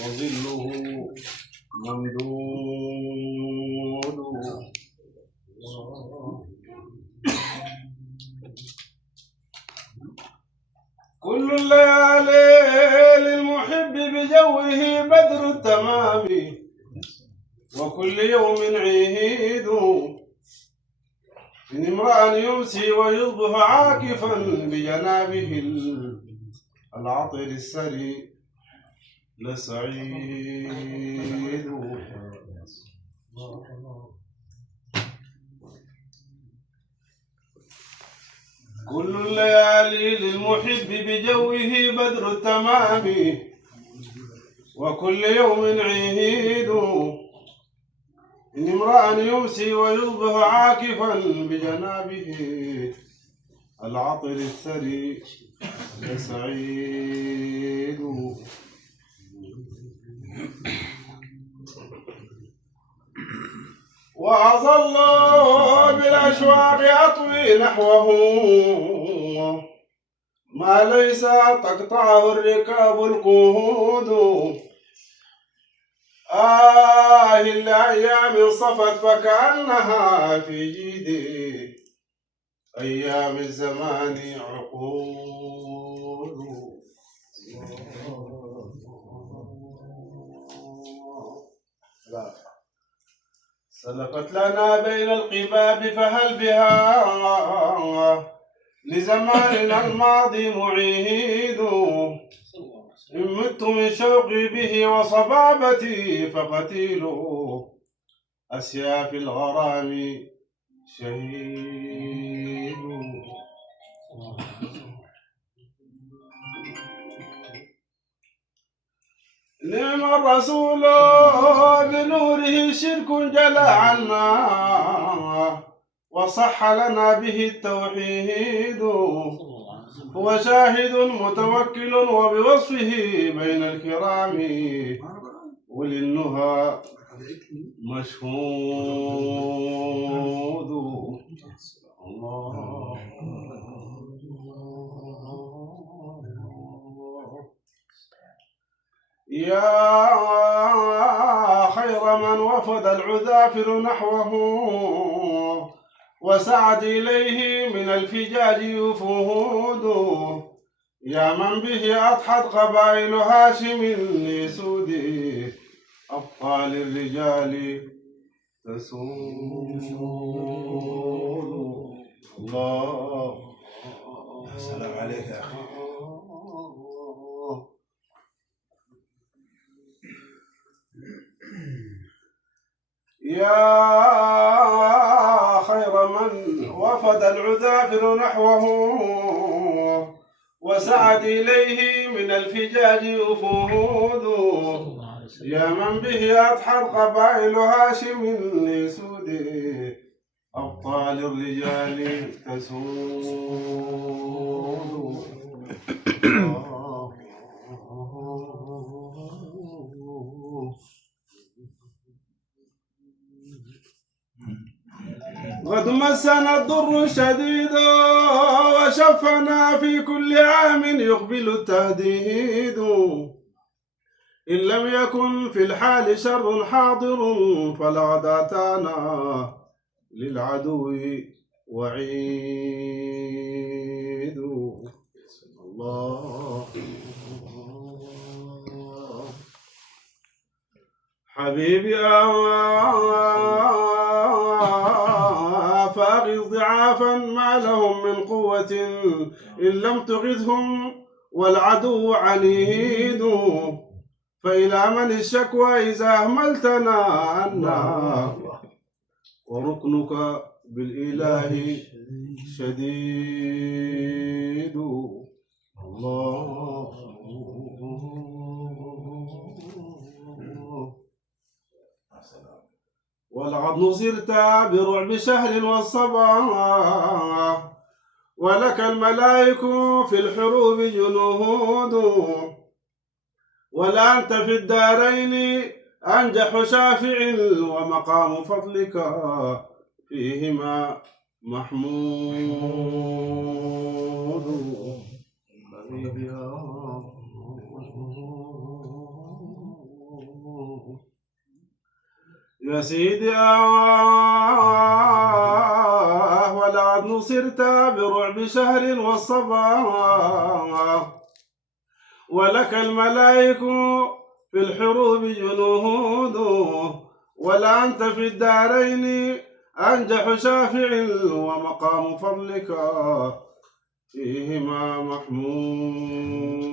وظله ممدود. كل الليالي للمحب بجوه بدر التمام، وكل يوم عيد إن امرأ يمسي ويصبح عاكفا بجنابه العطر السري لسعيد. كل الليالي للمحب بجوه بدر التمام، وكل يوم عيد إن امرأ يمسي ويصبح عاكفا بجنابه العطر الثري لسعيد. وأظل بالأشواق أطوي نحوه ما ليس تقطعه الركاب القهود. الأيام صفت فكأنها في جيدي أيام الزمان عقود. سلفت لنا بين القباب فهل بها لزماننا الماضي معيد. إن مت من شوقي به وصبابتي فقتيل أسياف الغرام شهيد. نعم الرسول بنوره شرك جلى عنا وصح لنا به التوحيد. هو شاهد متوكل وبوصفه بين الكرام وللنهى مشهود. الله يا خير من وفد العذافر نحوه وسعد إليه من الفجاج يفهود. يا من به أضحت قبائل هاشم لسود أبطال الرجال تسود. الله السلام عليك يا أخي. يا خير من وفد العذافر نحوه وسعد إليه من الفجاج وفهود. يا من به أضحى قبائل هاشم لسود أبطال الرجال تسود. قد مسنا الضر شديد وشفنا في كل عام يقبل التهديد. إن لم يكن في الحال شر حاضر فلقد أتانا للعدو وعيد. الله حبيبي فأغث ضعافا ما لهم من قوة إن لم تغثهم والعدو عنيد. فإلى من الشكوى إذا أهملتنا عنا وركنك بالإله شديد. الله ولقد نصرت برعب شهر والصباح ولك الملائك في الحروب جنود. ولا أنت في الدارين أنجح شافع ومقام فضلك فيهما محمود. يا سيدي ولا نصرت برعب شهر والصباح، ولك الملائك في الحروب جنود، ولا أنت في الدارين أنجح شافع، ومقام فضلك فيهما محمود.